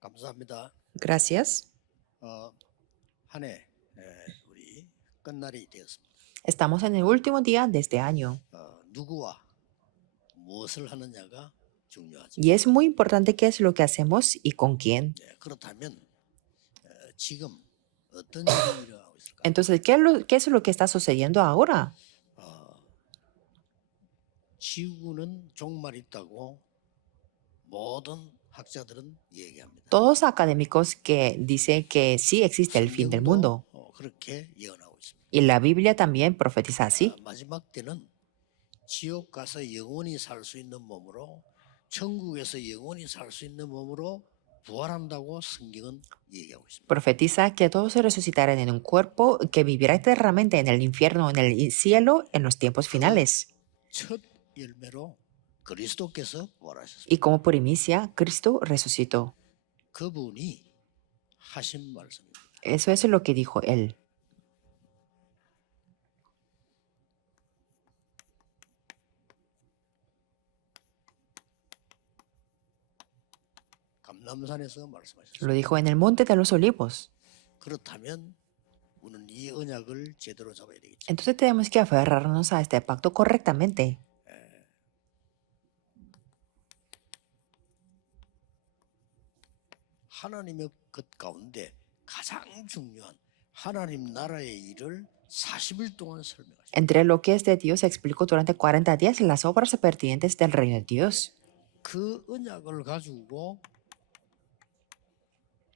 감사합니다. Gracias. 한 해 우리 끝날이 되었습니다. Estamos en el último día de este año 누구와 무엇을 하느냐가 중요하죠. y es muy importante qué es lo que hacemos y con quién. 그렇다면 지금 어떤 일이 일어나고 있을까요? Entonces, ¿qué es lo que está sucediendo ahora? 지구는 종말 있다고 모든 학자들은 얘기합니다. Todos académicos que dicen que sí existe el fin del mundo 그렇게 예언하고 있습니다. y la Biblia también profetiza así. 마지막 때는 지옥 가서 영원히 살 수 있는 몸으로 천국에서 영원히 살 수 있는 몸으로 부활한다고 성경은 얘기하고 있습니다. Profetiza que todos se resucitarán en un cuerpo que vivirá eternamente en el infierno, en el cielo, en los tiempos finales. 첫 열매로 그리스도께서 부활하셨습니다. Y como primicia, Cristo resucitó. 그분이 하신 말씀입니다. Eso es lo que dijo él. 감람산에서 말씀하셨습니다. Lo dijo en el Monte de los Olivos. 그렇다면 우리는 이 언약을 제대로 잡아야 되겠죠. Entonces tenemos que aferrarnos a este pacto correctamente. 하나님의 것 가운데 가장 중요한 하나님 나라의 일을 40일 동안 설명하셨습니다. Entre lo que es de Dios explicó durante 40 días las obras pertinentes del reino de Dios. 그 언약을 가지고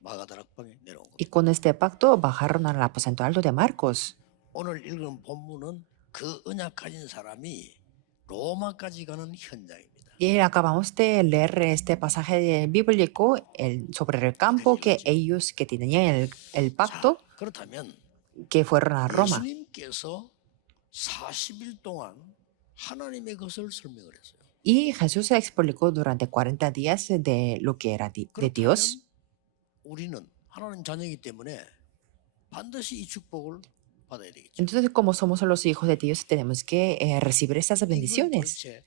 마가다락방에 내려온 겁니다. Y con este pacto bajaron al aposento alto de Marcos. 오늘 읽은 본문은 그 언약 가진 사람이 로마까지 가는 현장입니다. Y acabamos de leer este pasaje bíblico sobre el campo que ellos que tenían el pacto 자, 그렇다면 que fueron a Roma. 예수님께서 40일 동안 하나님의 것을 설명을 했어요. Y Jesús se explicó durante 40 días de lo que era de Dios. 그렇다면 우리는 하나님 자녀이기 때문에 반드시 이 축복을 받아야 되겠죠. Entonces, como somos los hijos de Dios, tenemos que recibir estas 이걸 bendiciones. 도대체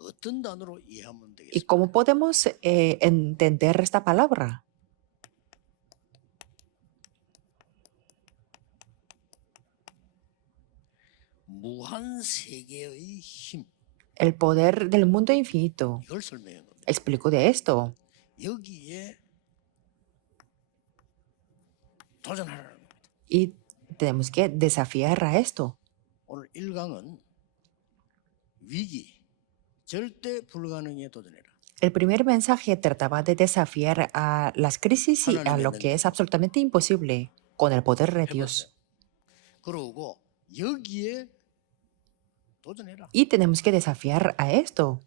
어떤 단어로 이해하면 ¿Y 되겠습니까? cómo podemos entender esta palabra? 무한 세계의 힘, El poder del mundo infinito. 이걸 설명한 겁니다. Explico de esto. 여기에 도전하라는 겁니다. Y tenemos que desafiar a esto. 오늘 1강은 위기, 절대 불가능에 도전해라. El primer mensaje trataba de desafiar a las crisis y a lo que es absolutamente imposible con el poder de Dios. 그러고 여기에 도전해라. Y tenemos que desafiar a esto.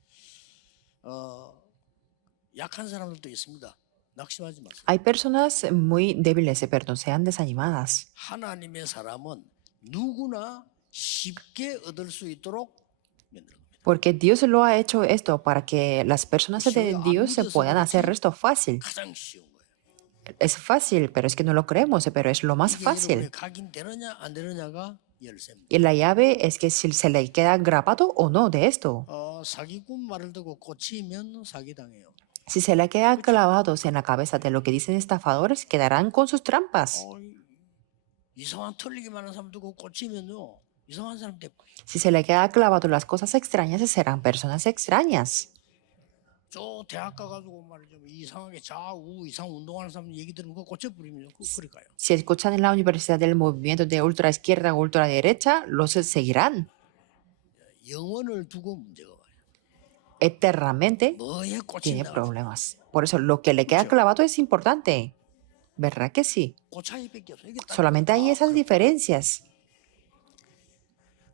약한 사람들도 있습니다. 낙심하지 마세요. Hay personas muy débiles, pero no sean desanimadas. 하나님의 사람은 누구나 쉽게 얻을 수 있도록 만든 겁니다. Porque Dios lo ha hecho esto para que las personas de Dios se puedan hacer esto fácil. 가장 쉬운 거예요. Es fácil, pero es que no lo creemos, pero es lo más 이게 fácil. 여러분의 각인되느냐 안 되느냐가 열쇠입니다. Y la llave es que si se le queda grabado o no de esto. 사기꾼 말을 듣고 꽂히면 사기당해요. Si se le queda clavados en la cabeza de lo que dicen estafadores, quedarán con sus trampas. 이상한 틀리기 많은 사람 듣고 꽂히면요. 이상한 사람 될 거예요. Si se le queda clavado las cosas extrañas, serán personas extrañas. 저 대학 가가지고 말이죠. 이상하게 좌우 이상 운동하는 사람 얘기 들으면 그거 꽂혀버리면 그리 가요. Si escuchan en la universidad del movimiento de ultra izquierda o ultra derecha, los seguirán. 영혼을 두고 문제가 와요. Eternamente 뭐에 tiene 꽂힌다. problemas. Por eso lo que le queda clavado es importante. ¿Verdad que sí? 고차이밖에 없어. 이게 딱 Solamente hay esas diferencias.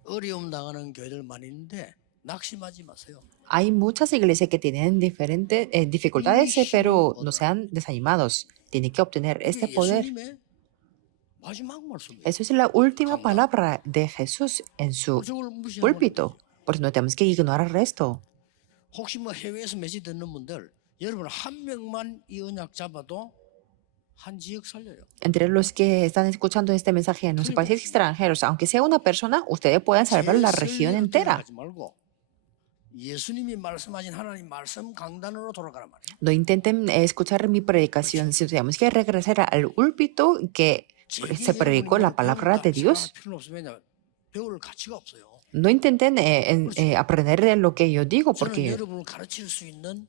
어려움 당하는 교회들 많이 있는데 낙심하지 마세요. Hay muchas iglesias que tienen diferentes dificultades, pero no sean desanimados. Tienen que obtener este poder. 예수님의 마지막 말씀이에요. Eso es la última palabra de Jesús en su 그걸 무시하면 púlpito. Por eso no tenemos que ignorar esto. 혹시 뭐 해외에서 메시지 듣는 분들 여러분 한 명만 이 언약 잡아도 한 지역 살려요. Entre los que están escuchando este mensaje en los países extranjeros, aunque sea una persona, ustedes pueden salvar la región entera. 하지 말고 예수님이 말씀하신 하나님 말씀 강단으로 돌아가란 말이에요. No intenten escuchar mi predicación, si tenemos que regresar al úlpito que se predicó la palabra de Dios. 필요는 없으면 왜냐 배울 가치가 없어요. No intenten aprender de lo que yo digo, 저는 porque 여러분을 가르칠 수 있는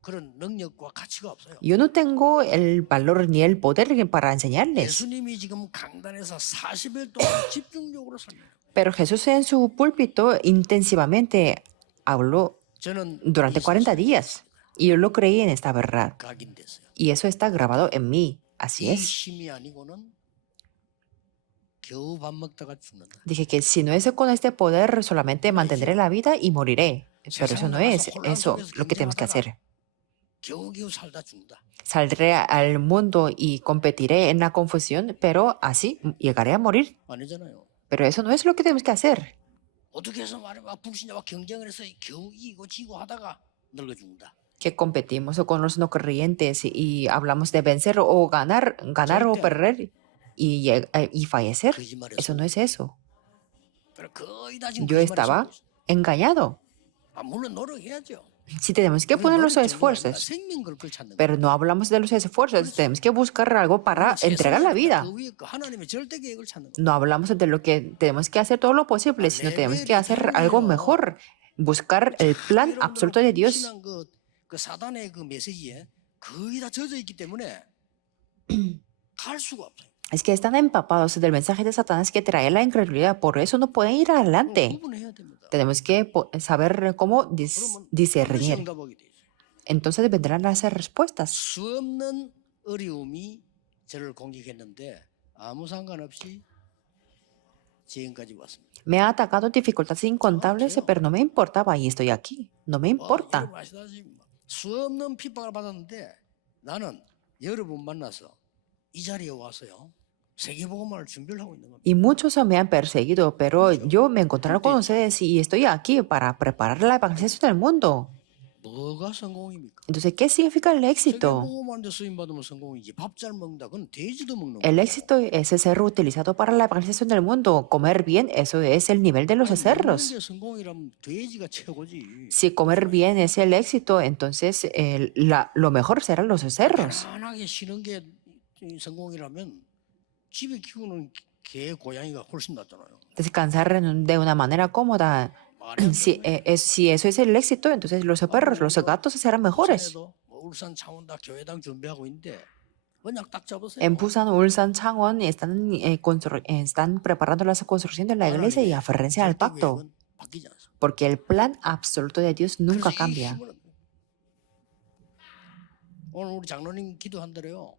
그런 능력과 가치가 없어요. yo no tengo el valor ni el poder para enseñarles. 예수님이 지금 강단에서 40일 동안 집중적으로 설명해요. Pero Jesús en su púlpito intensivamente habló 저는 durante 40 días. Y yo lo creí en esta verdad. 각인됐어요. Y eso está grabado en mí. Así 이 es. 힘이 아니고는 겨우 밥 먹다가 죽는다. Dije que si no es con este poder, solamente mantendré la vida y moriré. Pero eso no es eso lo que tenemos que hacer. 겨우겨우 살다 죽는다. Saldré al mundo y competiré en la confusión, pero así llegaré a morir. 아니잖아요. Pero eso no es lo que tenemos que hacer. 어떻게 해서 말해봐 불신자와 경쟁을 해서 겨우 이기고 지고 하다가 늙어 죽는다. Que competimos con los no creyentes y hablamos de vencer o ganar o perder y fallecer. Eso no es eso. pero 거의 다 지금 Yo 거짓말을 estaba 하고 있어요. engañado. 물론 노력해야죠. Sí tenemos que poner los esfuerzos, 생명 걸 찾는 pero no hablamos de los esfuerzos. Tenemos que buscar algo para entregar la vida. 그 위에 거 하나님의 절대 계획을 찾는 거. No hablamos de lo que tenemos que hacer todo lo posible, sino tenemos que hacer algo mejor. Buscar el plan absoluto de Dios. 신앙 그 사단의 그 메시지에 거의 다 젖어 있기 때문에 갈 수가 없어요. Es que están empapados del mensaje de Satanás que trae la incredulidad, por eso no pueden ir adelante. 구분해야 됩니다. Tenemos que saber cómo 그러면 discernir. 응답하게 돼 있어요. Entonces vendrán las respuestas. 수 없는 어려움이 저를 공격했는데 아무 상관없이 지금까지 왔습니다. Me ha atacado dificultades incontables, pero no me importaba y estoy aquí. No me importa. 여러분 아시다시피 수 없는 핍박을 받았는데 나는 여러분 만나서 이 자리에 와서요. 세계복음을 준비를 하고 있는 겁니다. Y muchos me han perseguido, pero yo me encontré con ustedes y estoy aquí para preparar la evangelización del mundo. 뭐가 성공입니까? Entonces, ¿qué significa el éxito? 세계복음하는데 쓰임 받으면 성공이지. 밥 잘 먹는다. 그건 돼지도 먹는 El 거야. éxito es ser utilizado para la evangelización del mundo. Comer bien, eso es el nivel de los cerros. 먹는 게 성공이라면 돼지가 최고지. Si comer bien es el éxito, entonces lo mejor serán los cerros. 편안하게 쉬는 게 성공이라면 집에 키우는 개, 고양이가 훨씬 낫잖아요. Descansar de una manera cómoda. 말이 안 Si, 되는 si eso es el éxito, entonces los perros, los gatos serán mejores. 울산에도 뭐 울산 창원다 교회당 준비하고 있는데 그냥 딱 잡으세요. En Busan, Ulsan, Changwon están preparando la construcción de la iglesia y aferrense al 절대 pacto, 계획은 바뀌지 않습니다. porque el plan absoluto de Dios nunca 그래서 이 cambia. 힘을 오늘 우리 장로님 기도한 대로요.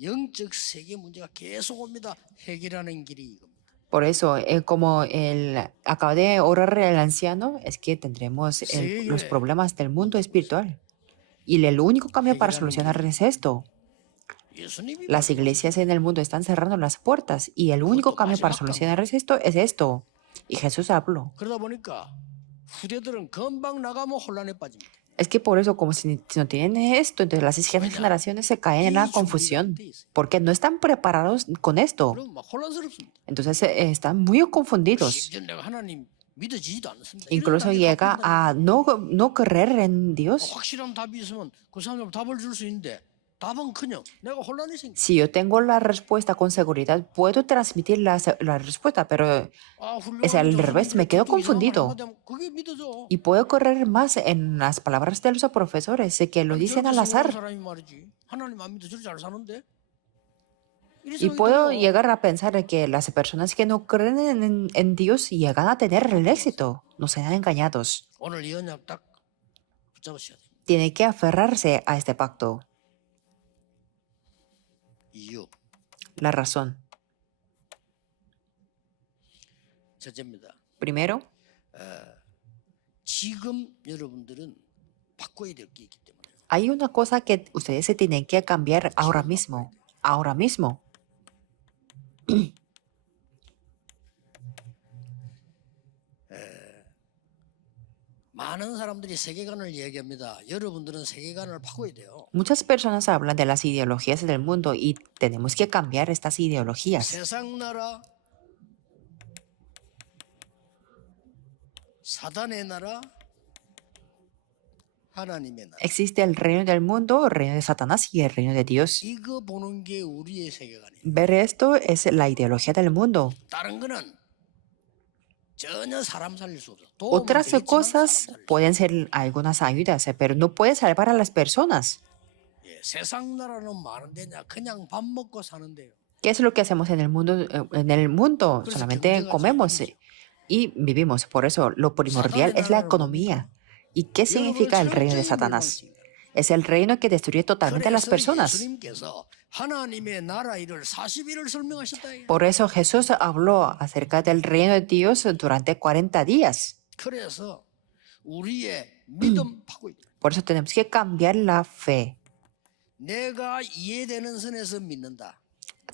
영적 세계 문제가 계속 옵니다. 해결하는 길이 이겁니다. Por eso, como acaba de orar el anciano, es que tendremos los problemas del mundo espiritual. Y el único cambio para solucionar es esto. 예수님이 Las iglesias en el mundo están cerrando las puertas y el único cambio para solucionar es esto. Y Jesús habló. 그러다 보니까 후대들은 금방 나가면 혼란에 빠집니다. Es que por eso, como si no tienen esto, entonces las siguientes generaciones se caen en la confusión, porque no están preparados con esto. 그럼 막 혼란스럽습니다. Entonces están muy confundidos. 심지어 내가 하나님 믿어지지도 않습니다. Incluso llega a no creer en Dios. 확실한 답이 있으면 그 사람한테 답을 줄 수 있는데 답은 그냥 내가 혼란이 생겨. Si yo tengo la respuesta con seguridad, puedo transmitir la respuesta, pero es al revés, me quedo confundido. 그게 믿어져. Y puedo correr más en las palabras de los profesores que lo dicen al azar. 사람이 말이지. 하나님 안 믿어 저렇게 잘 사는데. Y puedo llegar a pensar que las personas que no creen en Dios llegan a tener el éxito. No sean engañados. 오늘 이 언약 딱 붙잡으셔야 돼요. Tiene que aferrarse a este pacto. 이유. La razón. 첫째입니다. Primero, 지금 여러분들은 바꿔야 될 게 있기 때문에. hay una cosa que ustedes se tienen que cambiar ahora mismo. Ahora mismo. 많은 사람들이 세계관을 이야기합니다. 여러분들은 세계관을 바꿔야 돼요. Muchas personas hablan de las ideologías del mundo y tenemos que cambiar estas ideologías. 세상 나라, 사단의 나라, 하나님의 나라. Existe el reino del mundo, el reino de Satanás y el reino de Dios. 이거 보는 게 우리의 세계관이에요. Ver esto es la ideología del mundo. 다른 거는 전혀 사람 살릴 수 없어. 도움은 Otras 되겠지만 cosas 사람 살릴 수 pueden ser algunas ayudas, pero no puede salvar a las personas. 없어. 예, 세상 나라는 많은데냐 그냥 밥 먹고 사는데요. ¿Qué es lo que hacemos en el mundo? En el mundo 그래서 solamente 경제가 comemos 제일이죠. y vivimos. Por eso lo primordial es la economía. ¿Y qué significa el reino de Satanás? Es el reino que destruye totalmente a las 그래서 personas. 예수님께서 하나님의 나라 일을 40일을 설명하셨다. Por eso Jesús habló acerca del reino de Dios durante 40 días. 그래서 우리의 믿음 파고 있다. Por eso tenemos que cambiar la fe. 내가 이해되는 선에서 믿는다.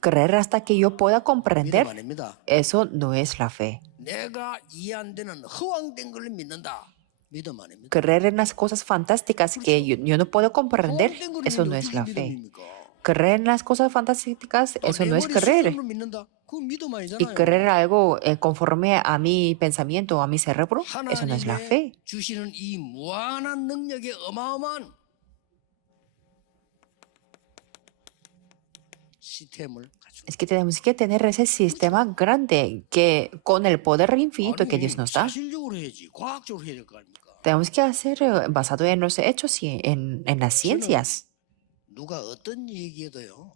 Creer hasta que yo pueda 믿음 comprender, 아닙니다. eso no es la fe. 내가 이해 안 되는 허황된 걸 믿는다. 믿음 아닙니다. Creer en las cosas fantásticas que yo no puedo comprender, 허황된 거를 eso no 믿는 es 어떻게 la fe. 믿음입니까? Creer en las cosas fantásticas, 또 eso 내 no es 머리 creer. 수준으로 믿는다. 그건 믿음 Y 아니잖아요. creer algo conforme a mi pensamiento, a mi cerebro, eso no es la fe. 하나님의 주시는 이 무한한 능력의 어마어마한 시스템을 가지고 Es que tenemos que tener ese sistema grande que con el poder infinito que Dios nos da, 사실적으로 해야지. 과학적으로 해야 될 거 아닙니까? tenemos que hacer basado en los hechos y en las ciencias. 누가 어떤 얘기해도요.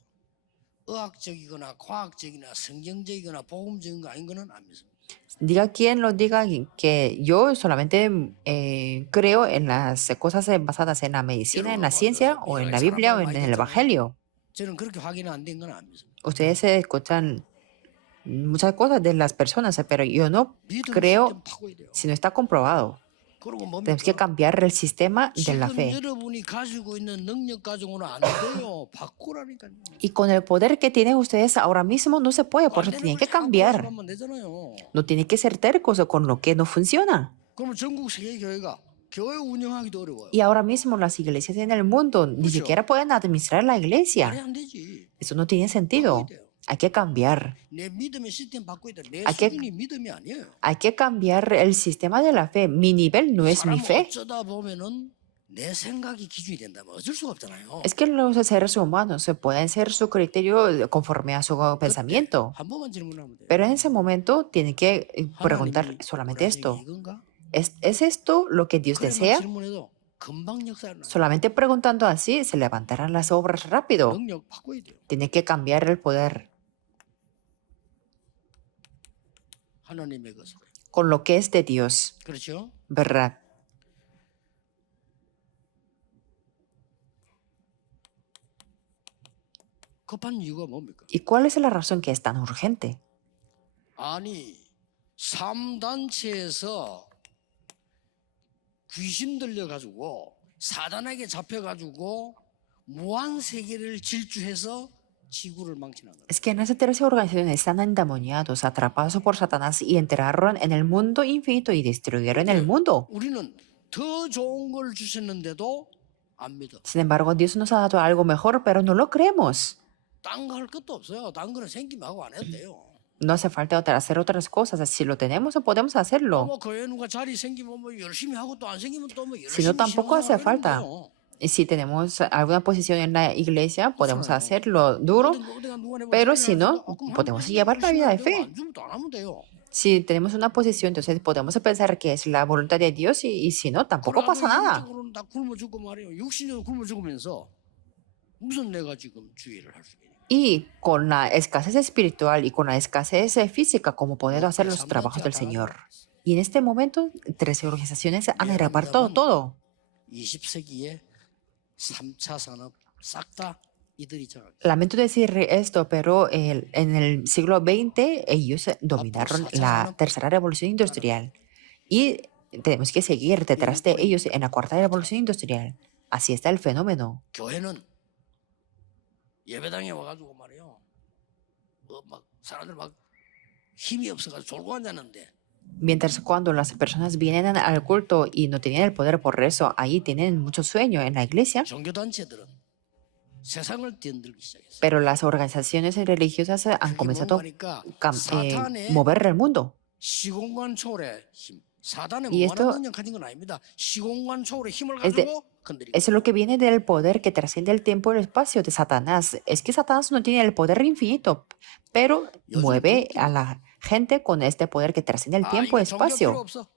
의학적이거나 과학적이나 성경적이거나 복음적인 거 아닌 거는 안 믿습니다. Diga quien lo diga que yo solamente creo en las cosas basadas en la medicina, en la ciencia o en la Biblia o en el Evangelio. 저는 그렇게 확인 안 된 건 안 믿습니다. Ustedes escuchan muchas cosas de las personas, pero yo no 믿음 creo 시스템 바꿔야 돼요. si no está comprobado. 그리고 Tenemos que 뭡니까? cambiar el sistema de la 지금 fe. 여러분이 가지고 있는 능력 가지고는 안 돼요. 바꾸라니까요. Y con el poder que tienen ustedes ahora mismo no se puede, por 안 eso 되는 tienen 걸 que 자꾸 cambiar. 하면 되잖아요. No tienen que ser tercos con lo que no funciona. 그러면 전국 세계 교회가 교회 운영하기도 어려워요. Y ahora mismo las iglesias en el mundo ni siquiera pueden administrar la 말이 iglesia. 안 되지. Eso no tiene sentido. 바꿔야 돼요. Hay que cambiar. 내 믿음의 시스템 바꿔야 돼. 내 아, 그- 수준이 믿음이 아니에요. Hay que cambiar el sistema de la fe. Mi nivel no es mi 사람 fe. 어쩌다 보면은 내 생각이 기준이 된다면 어쩔 수가 없잖아요. Es que los seres humanos pueden ser su criterio conforme a su pensamiento. 한 번만 질문하면 돼요. Pero en ese momento tienen que preguntar 하나님이 solamente 원하시는 esto. 게 이건가? ¿Es esto lo que Dios 그래 막 desea? 질문해도 금방 역사를 나. Solamente preguntando así se levantarán las obras rápido. 능력 바꿔야 돼요. Tiene que cambiar el poder 하나님의 것을. con lo que es de Dios, 그렇죠? ¿verdad? 급한 이유가 뭡니까? ¿Y cuál es la razón que es tan urgente? 아니 3단체에서 귀신 들려가지고 사단에게 잡혀가지고 무한 세계를 질주해서 지구를 망치는 거예요. Es que en esas 13 organizaciones están endemoniados, atrapados por Satanás y entraron en el mundo infinito y destruyeron el mundo. 우리는 더 좋은 걸 주셨는데도 안 믿어. Sin embargo, Dios nos ha dado algo mejor, pero no lo creemos. 딴 거 할 것도 없어요. 딴 거는 생기면 하고 안 해도 돼요. No hace falta hacer otras cosas. Si lo tenemos, podemos hacerlo. 뭐 교회 누가 자리 생기면 뭐 열심히 하고 또 안 생기면 또 뭐 열심히 Si no, tampoco hace 신앙생활 falta. 하면 돼요. Y si tenemos alguna posición en la iglesia, podemos Claro. hacerlo duro. 어디가 누가 내가 Pero 자리 si no, 하는데, 그럼 podemos 하나님 llevar la vida de 열심히 fe. 안 주면 또 안 하면 돼요. Si tenemos una posición, entonces podemos pensar que es la voluntad de Dios y si no, tampoco pasa nada. 육적으로는 다 굶어 죽고 말이에요. 육신적으로 굶어 죽으면서 무슨 내가 지금 주의를 할 수 있냐? Y con la escasez espiritual y con la escasez física, ¿cómo poder hacer los trabajos del Señor? Y en este momento, 13 organizaciones han repartido todo. 20세기에 3차 산업 싹 다 이들이 장악. Lamento decir esto, pero en el siglo XX ellos dominaron la tercera revolución industrial y tenemos que seguir detrás de ellos en la cuarta revolución industrial. Así está el fenómeno. 교회는 예배당에 와가지고 말이에요. 막 사람들 막 힘이 없어가지고 졸고 앉았는데 Mientras cuando las personas vienen al culto y no tienen el poder por eso, ahí tienen mucho sueño en la iglesia, 종교단체들은 세상을 뒤흔들기 시작했어요. pero las organizaciones religiosas han 그게 comenzado 뭔가니까 a 사탄의 mover el mundo. 시공간 초월의 힘, 사단의 Y 무한한 esto 능력 가진 건 아닙니다. 시공간 초월의 힘을 es, de- 가지고 건드리고 es lo que viene del poder que trasciende el tiempo y el espacio de Satanás. Es que Satanás no tiene el poder infinito, pero 요즘 mueve a 국 la gente con este poder que trasciende el 아 tiempo y 이거 종교 필요 espacio. 없어.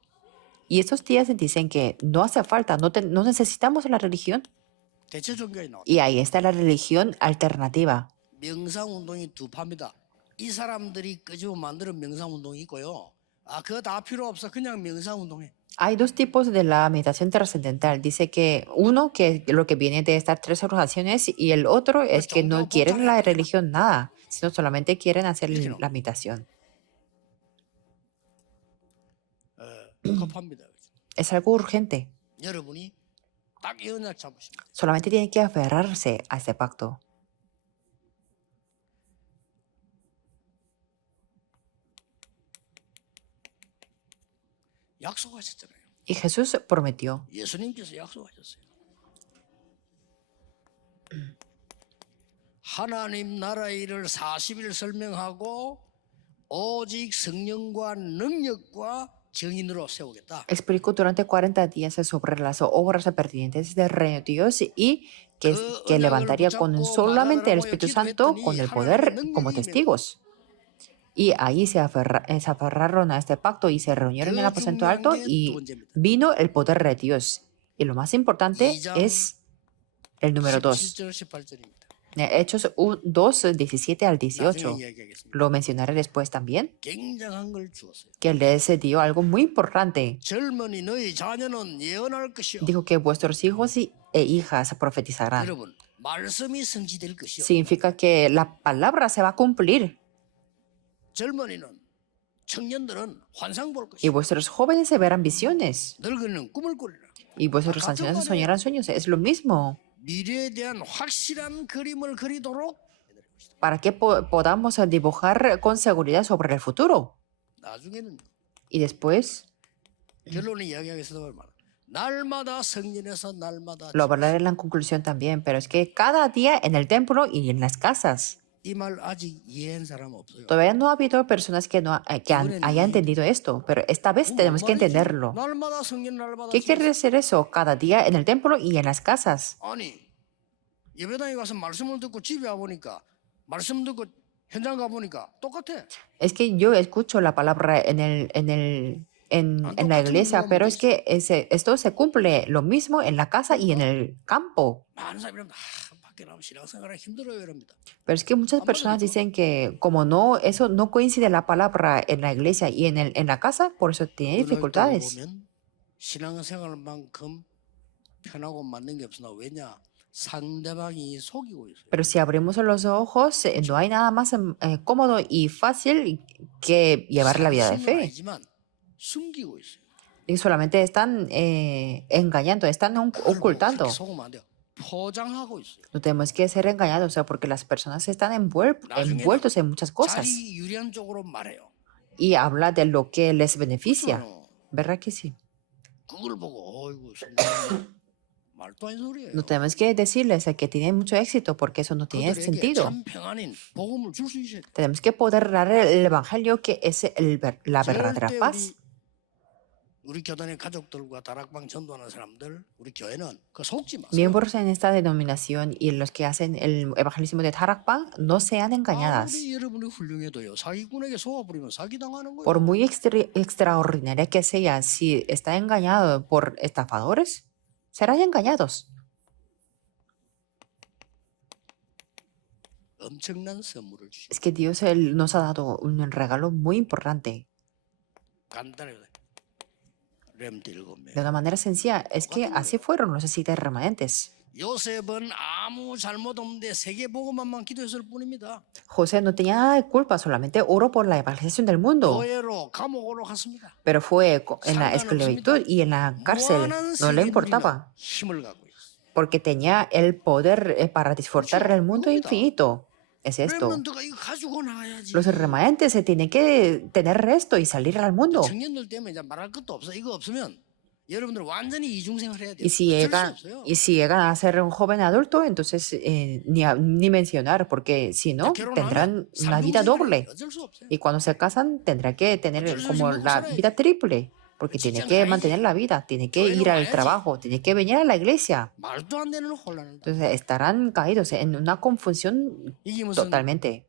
Y estos días dicen que no hace falta, no necesitamos la religión. 대체 종교에 나왔다. Y ahí está la religión alternativa. 명상 운동이 두 파입니다. 이 사람들이 끄집어 만드는 명상 운동이 있고요. 아 그거 다 필요 없어. 그냥 명상 운동해. Hay dos tipos de la meditación trascendental. Dice que uno que lo que viene de estas tres organizaciones y el otro 그 es que no 종교 quieren 복잡해. la religión nada, sino solamente quieren hacer 이렇게 나와. la meditación. 급합니다. Es algo urgente. 여러분이 딱 이 언약 잡으십니다. Solamente tienen que aferrarse a este pacto. 약속하셨잖아요. Y Jesús prometió. 예수님께서 약속하셨어요. 하나님 나라의 일을 40일 설명하고 오직 성령과 능력과 정인으로 세우겠다. Explicó durante 40 días sobre las obras pertinentes del reino de Dios y que levantaría con solamente el Espíritu Santo con el poder como testigos. Y ahí se aferraron a este pacto y se reunieron en el aposento alto y vino el poder de Dios. Y lo más importante es el número 2. 17절 18절입니다. Hechos 2, 17 al 18. 나중에 이야기하겠습니다. Lo mencionaré después también, 굉장한 걸 주었어요. que les dio algo muy importante. 젊은이 너희 자녀는 예언할 것이요. Dijo que vuestros hijos e hijas profetizarán. 여러분 말씀이 성취될 것이요. Significa que la palabra se va a cumplir. 젊은이는 청년들은 환상 볼 Y 것이요. vuestros jóvenes se verán visiones. 늙은이는 꿈을 꾸리라. Y vuestros ancianos soñarán sueños. Es lo mismo. 미래에 대한 확실한 그림을 그리도록 Para que podamos dibujar con seguridad sobre el futuro. 나중에는 Y después 결론을 이야기하겠습니다. 날마다 성전에서 날마다 lo hablaré en la conclusión también. Pero es que cada día en el templo y en las casas. 이 말 아직 이해한 사람 없어요. Todavía no ha habido personas que hayan entendido esto. Pero esta vez tenemos que entenderlo. 날마다 성전 날마다 ¿Qué quiere decir eso? Cada día en el templo y en las casas. 아니 예배당에 가서 말씀을 듣고 집에 와 보니까 말씀 듣고 현장 가 보니까 똑같아. Es que yo escucho la palabra en la iglesia, pero es que esto se cumple lo mismo en la casa y en el campo. 많은 사람이 밖에 나면 신앙생활 힘들어요 이럽니다. Pero es que muchas personas dicen que como no, eso no coincide la palabra en la iglesia y en la casa, por eso tiene dificultades. 보면 신앙생활만큼 편하고 맞는 게 없으나 왜냐? 상대방이 속이고 있어요. Pero si abrimos los ojos, no hay nada más cómodo y fácil que llevar la vida de 사실은 fe. 아니지만 숨기고 있어요. Y solamente están engañando, están 그걸 ocultando. 그렇게 속으면 안 돼요. 포장하고 있어요. No tenemos que ser engañados, o sea, porque las personas están envueltos en muchas cosas. 자기 유리한 쪽으로 말해요. Y habla de lo que les beneficia. 그렇죠? ¿Verdad que sí? 그걸 보고 어이구 성경 말도 안 소리예요. No tenemos que decirles que tienen mucho éxito porque eso no tiene 그들에게 sentido. 참 평안인 복음을 줄 수 있어야 돼. Tenemos que poder dar el evangelio que es la verdadera 절대 paz. 우리 교단의 가족들과 다락방 전도하는 사람들, 우리 교회는 그 속지 마세요. Miembros en esta denominación y los que hacen el evangelismo de Tarakpan no sean engañadas. 아무리 여러분이 훌륭해도요. 사기꾼에게 속아버리면 사기당하는 거예요. Por muy extraordinaria que sea, si está engañado por estafadores, serán engañados. 엄청난 선물을 주시고 Es que Dios nos ha dado un regalo muy importante. 간단하게 렘드 7명. De una manera sencilla, es que así fueron los 7 remanentes. 요셉은 아무 잘못 없는데 세계복음만만 기도했을 뿐입니다. José no tenía nada de culpa, solamente oró por la evangelización del mundo. 교회로 감옥으로 갔습니다. Pero fue en la esclavitud y en la cárcel. 무한한 No le 세계 importaba, 누리며 힘을 갖고 있어요. porque tenía el poder para disfrutar del mundo infinito. Es esto. 렘넌트가 이거 가지고 나가야지. Los remanentes se tienen que tener esto y salir al mundo. 청년들 때문에 이제 말할 것도 없어. 이거 없으면 여러분들 완전히 이중생활 해야 돼요. Y si 어쩔 수 없어요. llegan a ser un joven adulto, entonces ni mencionar, porque si no, tendrán una vida doble. 어쩔 수 없어요. Y cuando se casan, tendrá que tener como la vida triple, porque tiene 직장 que 다니지. mantener la vida, tiene que 교회는 ir al 와야지. trabajo, tiene que venir a la iglesia. 말도 안 되는 혼란을. Entonces estarán caídos en una confusión 이게 무슨 totalmente.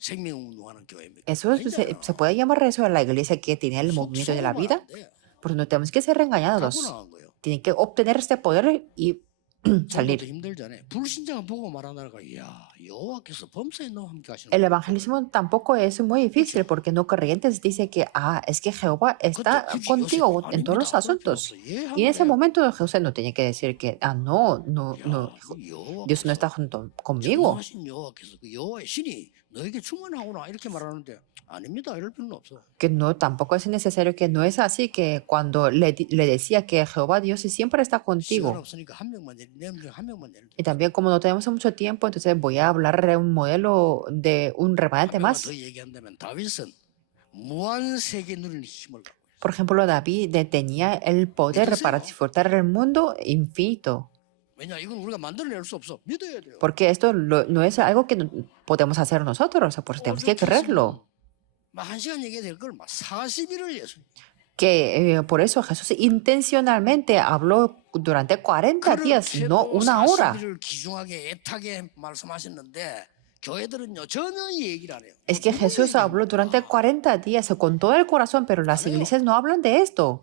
생명운동하는 교회입니까? Eso se puede llamar eso a la iglesia que tiene el movimiento de la 속으면 vida, 안 돼. pero no tenemos que ser 갖고 engañados. 나간 거예요. Tienen que obtener este poder y 전도도 salir. 힘들잖아요. 불신자가 보고 말하다가 야 여호와께서 범사에 너와 함께 하시는 El evangelismo tampoco es muy difícil porque no creyentes dicen que es que Jehová está contigo en todos los asuntos. Y en ese momento José no tenía que decir que no, Dios no está junto conmigo. 전능하신 여호와께서 그 여호와의 신이 너에게 충만하구나 이렇게 말하는데 아닙니다. 이럴 필요는 없어. Que no, tampoco es necesario, que no es así, que cuando le decía que Jehová Dios siempre está 시간 contigo. 없으니까 한 명만 한 명만 예를 Y también como no tenemos mucho tiempo, entonces voy a hablar de un modelo de un remanente más. 더 얘기한다면 다윗은 무한 세계 누리는 힘을 갖고 있어요. Por ejemplo, David tenía el poder para disfrutar el mundo infinito. 왜냐 이건 우리가 만들어낼 수 없어. 믿어야 돼요. Porque esto no es algo que podemos hacer nosotros, pues tenemos que creerlo. 한 시간 얘기해야 될 걸 막 40일을 예수. Que por eso Jesús intencionalmente habló durante 40 días, no una hora. 40일을 기중하게 애타게 말씀하셨는데 교회들은요 전혀 얘기를 안 해요. Es que Jesús habló durante 40 días con todo el corazón, pero las iglesias no hablan de esto.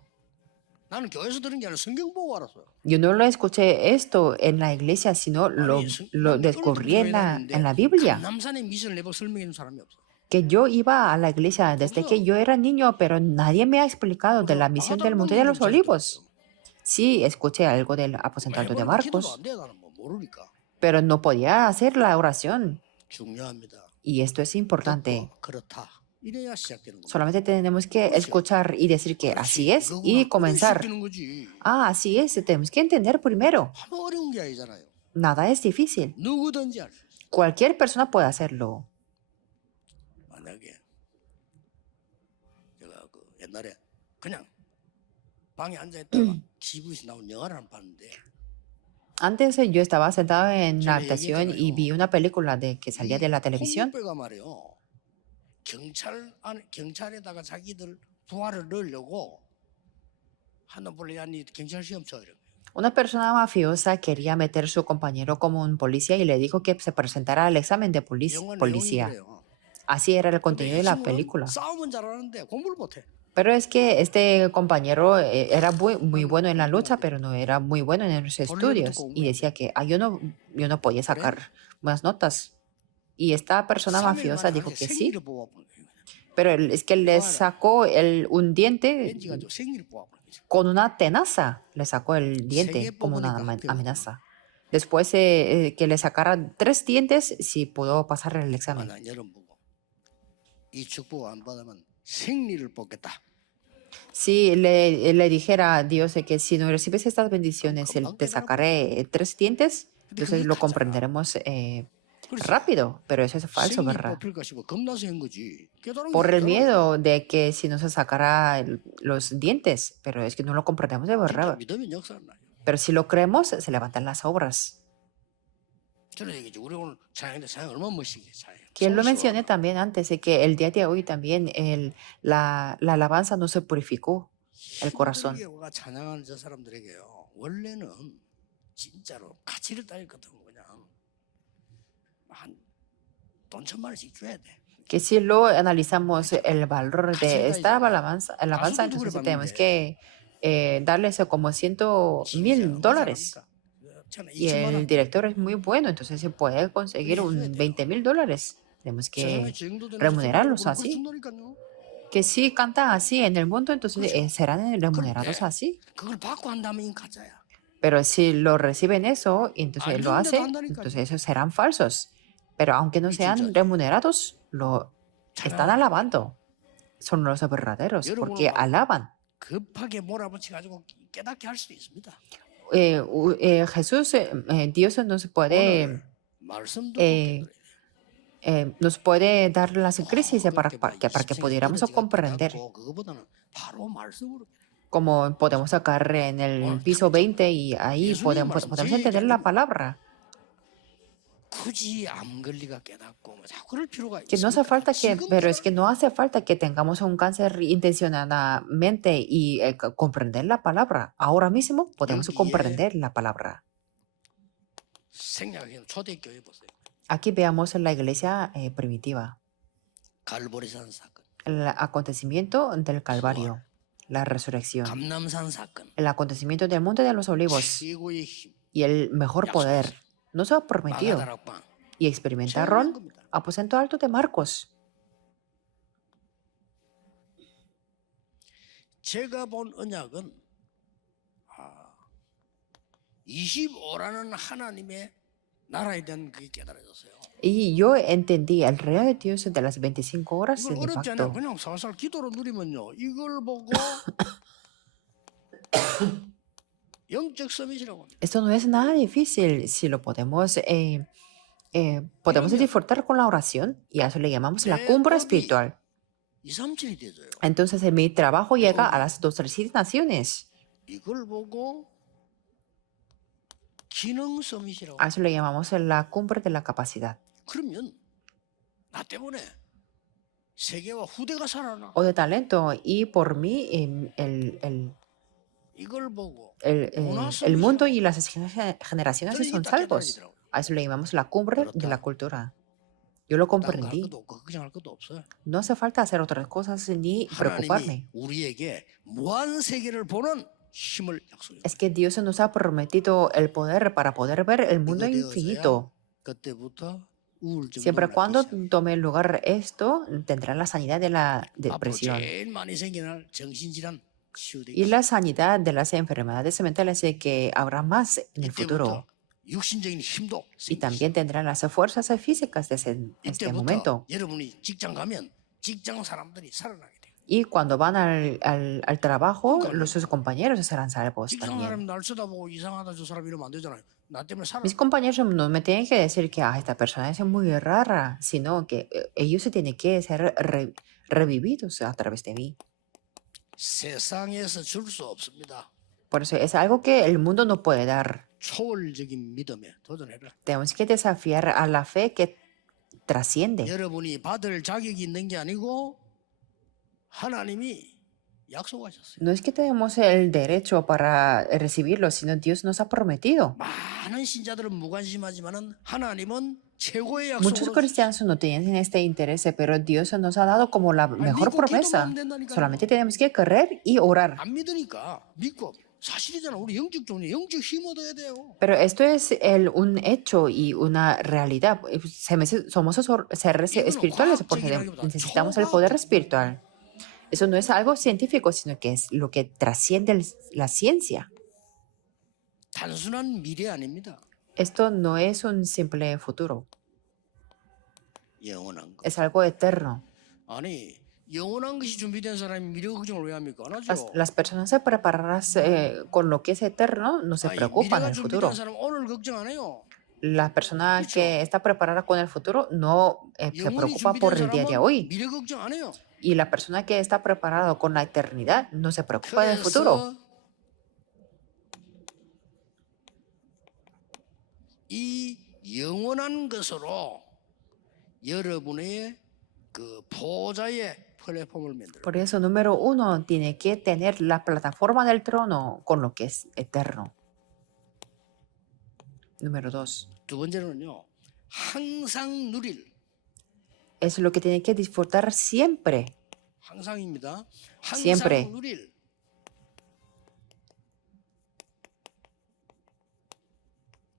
나는 교회에서 들은 게 아니라 성경 보고 알았어요. Yo no lo escuché esto en la iglesia, sino lo descubrí en la Biblia. 남산의 미션을 내고 설명해 준 사람이 없어. Que yo iba a la iglesia desde que yo era niño, pero nadie me ha explicado de la misión del Monte de los Olivos. Sí, escuché algo del aposentado de Marcos, 안 돼, 나는 뭐 모르니까. pero no podía hacer la oración. 중요합니다. Y esto es importante. 그렇다. 이래야 시작되는 거예요. Solamente tenemos que escuchar y decir que así es y comenzar. Así es, tenemos que entender primero. 아무 어려운 게 아니잖아요. Nada es difícil. 누구든지 할 수 있어요. Cualquier persona puede hacerlo. 만약에 제가 그 옛날에 그냥 방에 앉아 있다가 TV에서 나온 영화를 한 번 봤는데 Antes yo estaba sentado en la habitación y vi una película que salía de la televisión. 홍보배가 말이요. 경찰에다가 자기들 부하를 넣으려고 하는 분이 경찰 시험 쳐요. Una persona mafiosa quería meter a su compañero como un policía y le dijo que se presentara al examen de policía. Así era el contenido de la película. 싸움은 잘하는데 공부를 못해. Pero es que este compañero era muy bueno en la lucha, pero no era muy bueno en los estudios. Y decía que yo no podía sacar buenas notas. Y esta persona mafiosa dijo que sí, pero es que le sacó un diente con una tenaza. Le sacó el diente como una amenaza. Después que le sacaran 3 dientes si pudo pasar el examen. 이 축복 안 받으면 생리를 뽑겠다. Si le dijera a Dios que si no recibes estas bendiciones, te sacaré 3 dientes, entonces lo comprenderemos rápido, pero eso es falso, ¿verdad? Por el miedo de que si no se sacará los dientes, pero es que no lo comprendemos de verdad. Pero si lo creemos, se levantan las obras. Que lo mencioné también antes, de que el día de hoy también la alabanza no se purificó el corazón. Que si lo analizamos el valor de esta alabanza, entonces tenemos que darles como $100,000. Y el director es muy bueno, entonces se puede conseguir $20,000. Tenemos que remunerarlos así. Que si cantan así en el mundo, entonces serán remunerados así. Pero si lo reciben eso, y entonces lo hacen, entonces esos serán falsos. Pero aunque no sean remunerados, lo están alabando. Son los verdaderos, porque alaban. Jesús, Dios nos puede dar las crisis para que pudiéramos comprender. Como podemos sacar en el piso 20 y ahí podemos entender la palabra. 굳이 암 걸리가 깨닫고 뭐 자꾸 그럴 필요가 Que no hace 있습니까? falta que, 지금 pero es 그걸 que no hace falta que tengamos un cáncer intencionadamente y comprender la palabra. Ahora mismo podemos 여기에 comprender la palabra. 생략해 초대교회 보세요. Aquí veamos en la iglesia primitiva 갈보리산 사건, el acontecimiento del Calvario, la resurrección, 감남산 사건, el acontecimiento del Monte de los Olivos 최고의 힘, y el mejor poder. Nos ha prometido 마가다락방 y 체험한 experimentaron 겁니다. aposento alto de Marcos. 제가 본 언약은 25라는 하나님의 나라에 대한 그게 깨달아졌어요. Y yo entendí el reino de Dios de las 25 horas 이걸 del 어렵지 않아요. pacto. 그냥 살살 기도로 누리면요. 이걸 보고 영적 서밋이라고 합니다. Esto no es nada difícil si lo podemos 이러면 disfrutar con la oración y a eso le llamamos la 내 cumbre 업이 espiritual. 237이 되져요. Entonces mi trabajo llega a 업이 las 237 naciones. 이걸 보고 기능 서밋이라고 A 합니다. eso le llamamos la cumbre de la capacidad 그러면 나 때문에 세계와 후대가 살아나. o de talento. Y por mí 이걸 보고 el 문화 mundo 서밋이라고 y las generaciones 저는 이게 son 딱 salvos. 깨달아지더라고요. A eso le llamamos la cumbre de la 그렇다. cultura. Yo lo 딴 거 할 comprendí. 것도 없고 걱정할 것도 없어요. No hace falta hacer otras cosas ni 하나님이 preocuparme. 우리에게 무한 세계를 보는 힘을 약속해. Es que Dios nos ha prometido el poder para poder ver el mundo 이거 되어서야 infinito. 그때부터 우울증도 Siempre y cuando 낫기 시작. tome lugar esto, tendrá la sanidad de la 앞으로 depresión 제일 많이 생기는 정신질환 치유되기 y la 시작. sanidad de las enfermedades mentales que habrá más en el 이때부터 futuro. 육신적인 힘도 Y 생기기 también 시작. tendrá las fuerzas físicas de este 이때부터 momento. 여러분이 직장 가면 직장 사람들이 살아나게 돼요. Y cuando van al trabajo, 그러니까요. sus compañeros serán salvos 직장 también. 사람이 날 쳐다보고 이상하다 저 사람 이러면 안 되잖아요. 나 때문에 Mis 살아나. compañeros no me tienen que decir que esta persona es muy rara, sino que ellos se tienen que ser revividos a través de mí. 세상에서 줄 수 없습니다. Por eso es algo que el mundo no puede dar. 초월적인 믿음에 도전해라. Tenemos que desafiar a la fe que trasciende. 여러분이 받을 자격이 있는 게 아니고 하나님이 약속하셨어요. No es que tenemos el derecho para recibirlo, sino Dios nos ha prometido. 많은 신자들은 무관심하지만은 하나님은 최고의 Muchos 약속으로 cristianos no tienen este interés, pero Dios nos ha dado como la mejor 믿고 promesa. 기도하면 된다니까요. Solamente tenemos que creer y orar. 안 믿으니까 믿고 사실이잖아. 우리 영적 존재, 영적 힘 얻어야 돼요. Pero esto es un hecho y una realidad. Somos seres espirituales porque necesitamos el poder espiritual. Eso no es algo científico, sino que es lo que trasciende la ciencia. 단순한 미래 아닙니다. Esto no es un simple futuro, 영원한 거. es algo eterno. 아니 영원한 것이 준비된 사람이 미래 걱정을 왜 합니까? 안 하죠. Las personas preparadas con lo que es eterno no se 아니, preocupan 미래가 del futuro. 준비된 사람 오늘 걱정 안 해요. La persona que está preparada con el futuro no se 영원히 preocupa por 준비된 el día de 사람은 hoy. 미래 걱정 안 해요. Y la persona que está preparada con la eternidad no se preocupa del futuro. 그래서 이 영원한 것으로 여러분의 그 보좌의 플랫폼을 만들어. Por eso, número uno, tiene que tener la plataforma del trono con lo que es eterno. Número dos, 두 번째는요. 항상 누릴. es lo que tiene que disfrutar siempre. 항상입니다. 항상 Siempre. 누릴.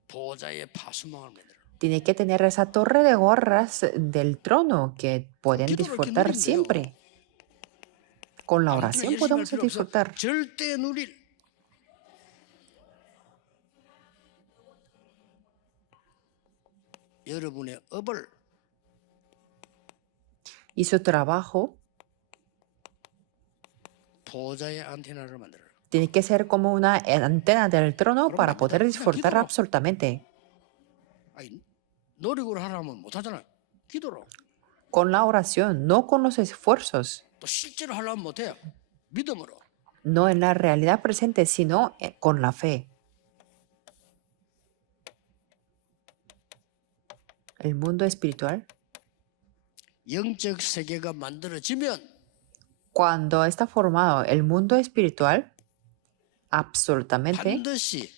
보좌의 파수망을 만들어. Tiene que tener esa torre de gorras del trono que pueden 기도를 이렇게 disfrutar 누리면 돼요. siempre. Con la 아무튼 oración 열심히 할 podemos 필요 없어. disfrutar. 절대 누릴. 여러분의 업을 Y su trabajo 보좌의 안테나를 만들어. tiene que ser como una antena del trono para poder disfrutar absolutamente. 아니, 노력을 하라면 못 하잖아요. 기도로. Con la oración, no con los esfuerzos, 또 실제로 하려면 못 해요. 믿음으로. no en la realidad presente, sino con la fe. el mundo espiritual, 영적 세계가 만들어지면 cuando está formado el mundo espiritual, absolutamente 반드시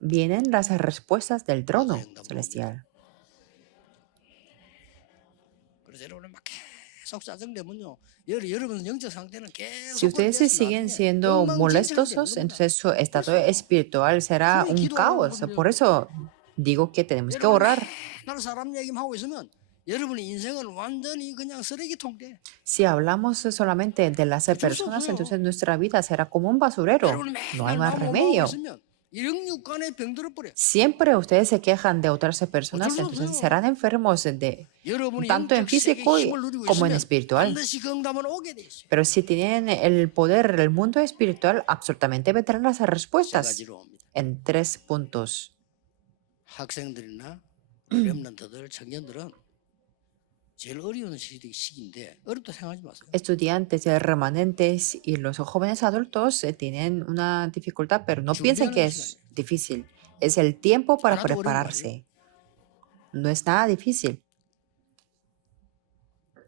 vienen las respuestas del trono celestial. 그래서 여러분은 막 계속 짜증내면요. 여러분 영적 상태는 계속 Si ustedes se siguen siendo molestosos, entonces su estado espiritual será un caos. Por eso digo que tenemos que orar. 나는 사람 얘기만 하고 있으면 여러분의 인생은 완전히 그냥 쓰레기통 돼. Si hablamos solamente de las personas, entonces nuestra vida será como un basurero. 여러분 No hay 맨날 más 나만 remedio. 보고 있으면 영육간에 병들어 버려. Siempre ustedes se quejan de otras personas, entonces serán enfermos tanto en físico como en espiritual. 반드시 그 응답은 오게 돼 있어요. Pero si tienen el poder del mundo espiritual, absolutamente vendrán las 세 respuestas 가지로 옵니다. en 3 puntos. 학생들이나 렘넌트들, 청년들은 제일 어려운 시기인데 어렵다 생각하지 마세요. Estudiantes, remanentes y los jóvenes adultos tienen una dificultad, pero no piensen que es difícil. Es el tiempo para prepararse. No es nada difícil.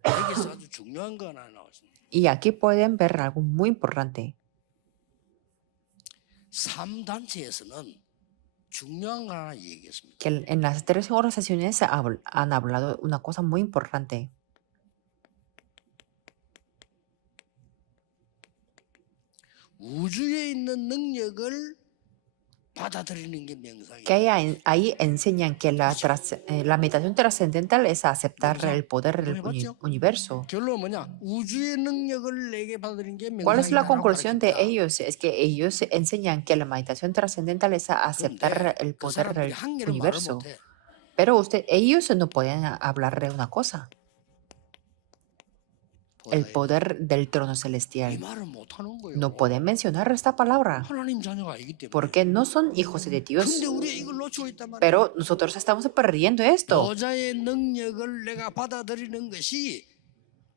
여기서 아주 중요한 거 하나 나왔습니다. Y aquí pueden ver algo muy importante. 3단체에서는 중요한 거 하나 얘기했습니다. Que en las 3 organizaciones han hablado una cosa muy importante. 우주에 있는 능력을 받아들이는 게 명상이에요. Que ahí enseñan que la meditación trascendental es aceptar el poder del universo. 결론은 뭐냐? 우주의 능력을 내게 받아들이는 게 ¿Cuál es la 명상이라고 conclusión de 가르쳤다. ellos? Es que ellos enseñan que la meditación trascendental es aceptar el 그 poder 사람들이 del 한 개로 말을 universo. 못해. Pero ellos no pueden hablar de una cosa, el poder del trono 이 celestial. 말을 못 하는 거예요. No pueden mencionar esta palabra 하나님 자녀가 아니기 때문에. porque no son hijos de Dios. 근데 우리가 이걸 놓치고 있단 말이에요. Pero nosotros estamos perdiendo esto. 여자의 능력을 내가 받아들이는 것이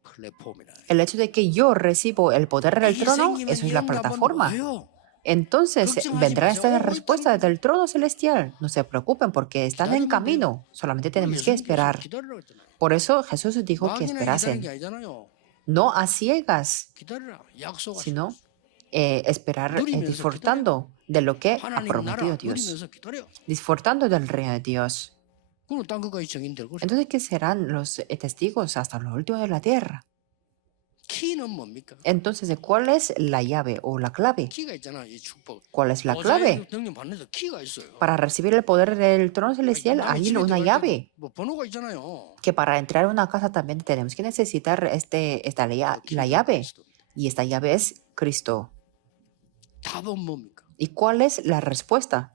플랫폼이라. El hecho de que yo recibo el poder del trono, 생기면 eso es 이 la 응답은 plataforma. 와요. Entonces 걱정하지 vendrá 마세요. esta 오고 respuesta 있다는 del trono celestial. No se preocupen porque están en 기다리면 camino. Solamente tenemos que esperar. 기다리라고 했잖아요. Por eso Jesús dijo que 막연하게 기다리는 게 esperasen. 아니잖아요. No a ciegas, 기다리라. 약속하셨어. sino esperar 누리면서 disfrutando de lo que ha 하나님 prometido 나라 Dios. 누리면서 기다려. Disfrutando del reino de Dios. 그럼 땅 끝까지 정인되고 Entonces, ¿qué serán los testigos hasta lo último de la tierra? 키는 뭡니까? Entonces, ¿cuál es la llave o la clave? 키가 있잖아. 이 축복. ¿Cuál es la 여자의 clave? 능력 받는 데 키가 있어요. Para recibir el poder del trono celestial 남의 hay 집에 una 들어갈 llave. 때도 뭐 번호가 있잖아요. Que para entrar a una casa también tenemos que necesitar la llave. Y esta llave es Cristo. 답은 뭡니까? ¿Y cuál es la respuesta?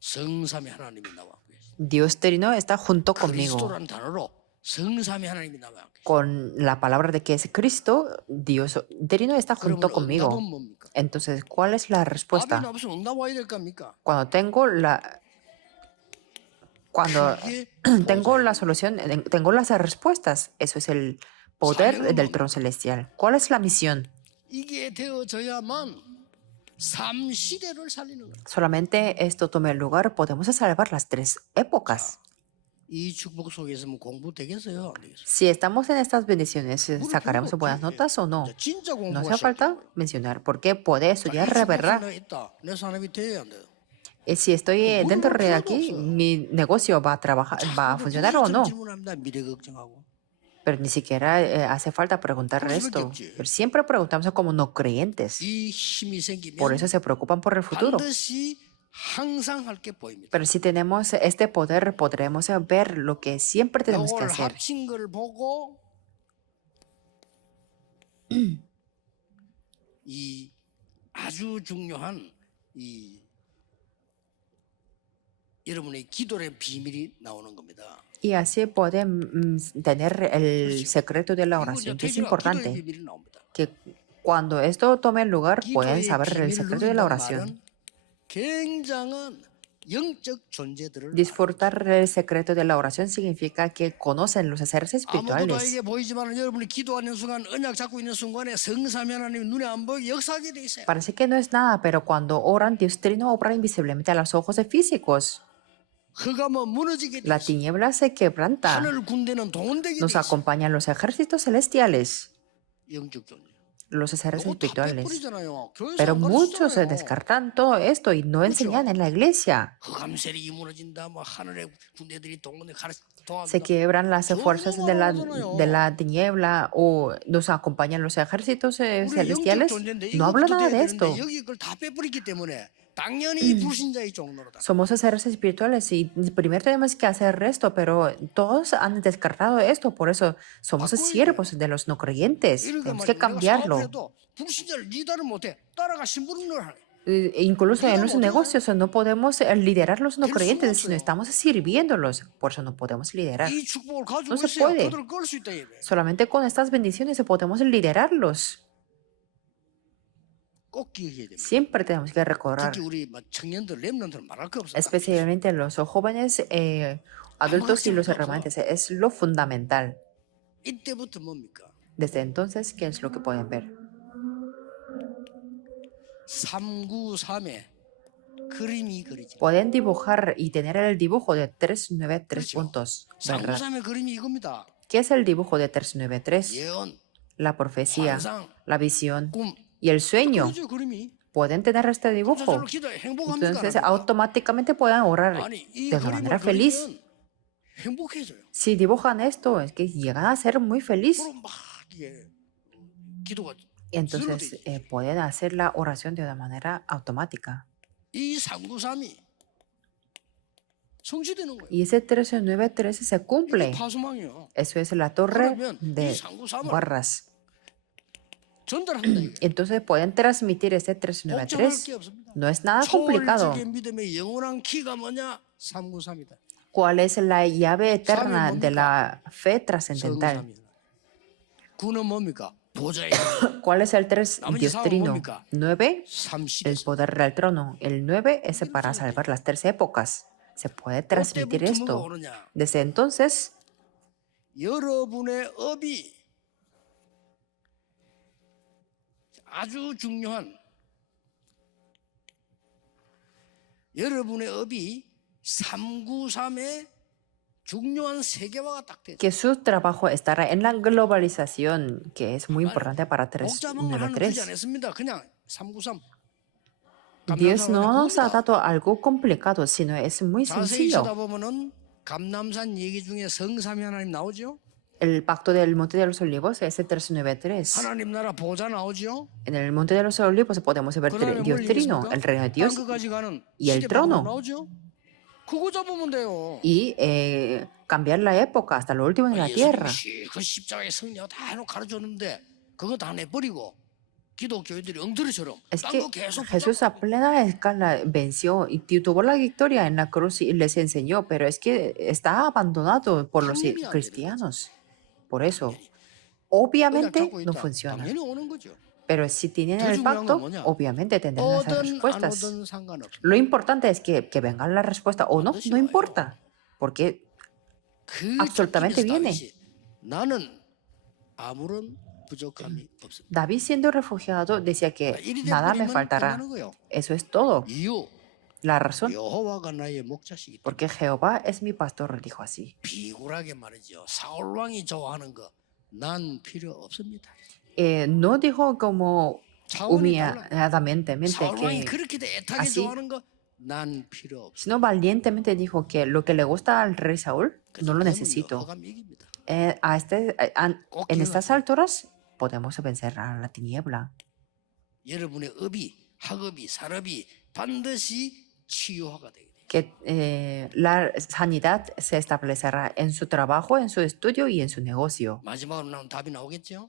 성삼위 하나님이 나와 계시. Dios Trino está junto conmigo. 그리스도라는 단어로 성삼위 하나님이 나와 계시. Con la palabra de que es Cristo, Dios Trino está junto 그러면 conmigo. 응답은 뭡니까? Entonces, ¿cuál es la 답이 respuesta? 나와서 응답 와야 될 겁니까? Cuando tengo 그게 tengo la solución, tengo las respuestas. Eso es el poder del trono celestial. ¿Cuál es la misión? 이게 되어져야만 삶 시대를 살리는 거예요. Solamente esto tome lugar, podemos salvar las 3 épocas. 이 축복 속에 있으면 공부 되겠어요? 안 되겠어요? Si estamos en estas bendiciones, ¿sacaremos buenas notas o no? 이제 진짜 No 공부가 hace falta mencionar porque puede estudiar de verdad. 있다. 내 사람이 돼야 안 돼요. Si estoy dentro de aquí, mi negocio va a trabajar, va a funcionar o no. 질문합니다. 미래 걱정하고. Pero ni siquiera hace falta preguntar esto. Pero siempre preguntamos como no creyentes. 이 힘이 생기면 Por eso se preocupan por el futuro. 반드시 항상 할 게 보입니다. Pero si tenemos este poder, podremos ver lo que siempre tenemos que 이걸 hacer. 합친 걸 보고 이 아주 중요한 이 여러분의 기도의 비밀이 나오는 겁니다. Y así pueden tener el secreto de la 이거 oración, 이제 que es 기도의 importante. 비밀이 나옵니다. Que cuando esto tome lugar, pueden 기도의 saber el 비밀을 secreto de la 누린다는 oración. 말은 굉장한 영적 존재들을 Disfrutar el secreto de la oración significa que conocen los seres 아무도 espirituales. 나에게 보이지만 여러분이 기도하는 순간 언약 잡고 있는 순간에 성삼위 하나님이 눈에 안 보이게 역사하게 돼 있어요. Parece que no es nada, pero cuando oran, Dios Trino obra invisiblemente a los ojos de físicos. 흑암은 무너지게 돼 La 있어요. tiniebla se quebranta. 하늘 군대는 동원되게 돼 Nos 있어요. acompañan los ejércitos celestiales, 영적 존재. los seres 이거 다 espirituales. 빼버리잖아요. 교회에서 Pero 안 muchos se 가르치잖아요. descartan todo esto y no enseñan en la iglesia. 흑암 세력이 무너진다. 뭐 하늘의 군대들이 동원해 Se 도와준다. quiebran las fuerzas de la tiniebla o nos acompañan los ejércitos 우리 영적 celestiales. 존재인데 No habla 이것부터 nada 돼야 de 되는데 esto. 여기 걸 다 빼버리기 때문에 당연히 불신자의 종로로다. Somos seres espirituales y primero tenemos que hacer esto, pero todos han descartado esto, por eso somos siervos de los no creyentes. 이렇게 Tenemos que 말이야. 내가 cambiarlo. 사업해도 불신자를 리더를 못해. 따라가 신부름을 하네. Incluso en los Digamos, negocios no podemos liderar los no 될 수가 creyentes, sino 없어요. estamos sirviéndolos. Por eso no podemos liderar. 이 축복을 가지고 No se 있어야 puede. 그들을 끌 수 있다 이거예요. Solamente con estas bendiciones podemos liderarlos. 꼭 기억해야 됩니다. Siempre tenemos que recordar, 특히 우리 막 청년들 렘넌트는 말할 거 없어. especialmente los jóvenes, adultos y los remanentes. Es lo fundamental. 이때부터 뭡니까? Desde entonces, ¿qué es lo que pueden ver? 393에 그림이 그리지. Pueden dibujar y tener el dibujo de 393 그렇죠. puntos, ¿verdad? 393의 그림이 이겁니다. ¿Qué es el dibujo de 393? 예언, La profecía, 환상, la visión 꿈. y el sueño. 그러죠 그림이. Pueden tener este 저절로 dibujo. 기도해 행복합니까? Entonces 안 합니까? automáticamente pueden orar 아니 이 de una manera 그림을 feliz. 그리면 행복해져요. Si dibujan esto, es que llegan a ser muy felices. 그럼 막 이게 기도가 Entonces pueden hacer la oración de una manera automática. 이 393이 성취되는 거예요. Y ese 393 se 이게 cumple. 파수망이요. Eso es la torre 그러면 de 이 393을 barras. 전달한다 이게. Entonces pueden transmitir ese 복잡할 393. 게 없습니다. No es nada complicado. 초월적인 믿음의 영원한 키가 뭐냐? 393이다. ¿Cuál es la llave eterna de la fe trascendental? 393이다. 9는 뭡니까? 보좌의 ¿Cuál es el 3? 나머지 Dios 4은 Trino. 뭡니까? 9, el 3시대. poder del trono. El 9 es para salvar las 3 épocas. Se puede transmitir 그때부터 뭐가 esto. 오느냐? Desde entonces, 여러분의 업이 아주 중요한 여러분의 업이 393의 중요한 세계화가 딱 돼. que su trabajo estará en la globalización, que es muy 아니, importante para 복잡한 걸 하는 주지 393. 않았습니다. 그냥 393. Dios no nos ha 그겁니다. dado algo complicado, sino es muy 자세히 sencillo. 쳐다보면은 감남산 얘기 중에 성삼위 하나님 나오죠. El pacto del Monte de los Olivos es el 393. 하나님 나라 보좌 나오죠. En el Monte de los Olivos podemos ver 그다음에 Dios 뭘 Trino, 얘기했습니까? el reino de Dios, 땅끝까지 가는 y el 시대 trono. 방법 나오죠. 그거 잡으면 돼요. y cambiar la época hasta lo último de la tierra. 예수님이 그 십자가의 승리가 다 해놓고 가르쳐줬는데 그거 다 내버리고 기독교인들이 엉터리처럼 Es 딴 que 거 계속 Jesús a plena escala venció y tuvo la victoria en la cruz y les enseñó, pero es que está abandonado por los 당연히 안 되는 cristianos. Por eso, 언약 obviamente 갖고 no 있다. funciona. 당연히 오는 거죠. Pero si tienen 더 el 중요한 건 pacto, 뭐냐? obviamente tendrán esas 오든 안 respuestas. 오든 상관없어. Lo importante es que venga la respuesta o no, 반드시 no 와요. importa. Porque 그 absolutamente 잡힘에서 viene. 다윗이 나는 아무런 부족함이 없습니다. David siendo refugiado decía que 이리 nada me 돼버리면 faltará. 끝나는 거예요. Eso es todo. 이유 La razón, 여호와가 나의 목자시기 때문에 porque Jehová es mi pastor, dijo así. 비굴하게 말이죠. 사울 왕이 좋아하는 거 난 필요 없습니다. No dijo como 차원이 달라. humilladamente 사울 왕이 que, 그렇게 애타게 así. 좋아하는 거 난 필요 없어. sino valientemente dijo que lo que le gusta al rey Saúl no lo necesito. 허감 이깁니다. En 꼭 estas 기억하세요. alturas podemos vencer a la tiniebla. 여러분의 업이 학업이 산업이 반드시 치유화가 되게 돼요. Que la sanidad se establecerá en su trabajo, en su estudio y en su negocio. 마지막으로 나온 답이 나오겠죠?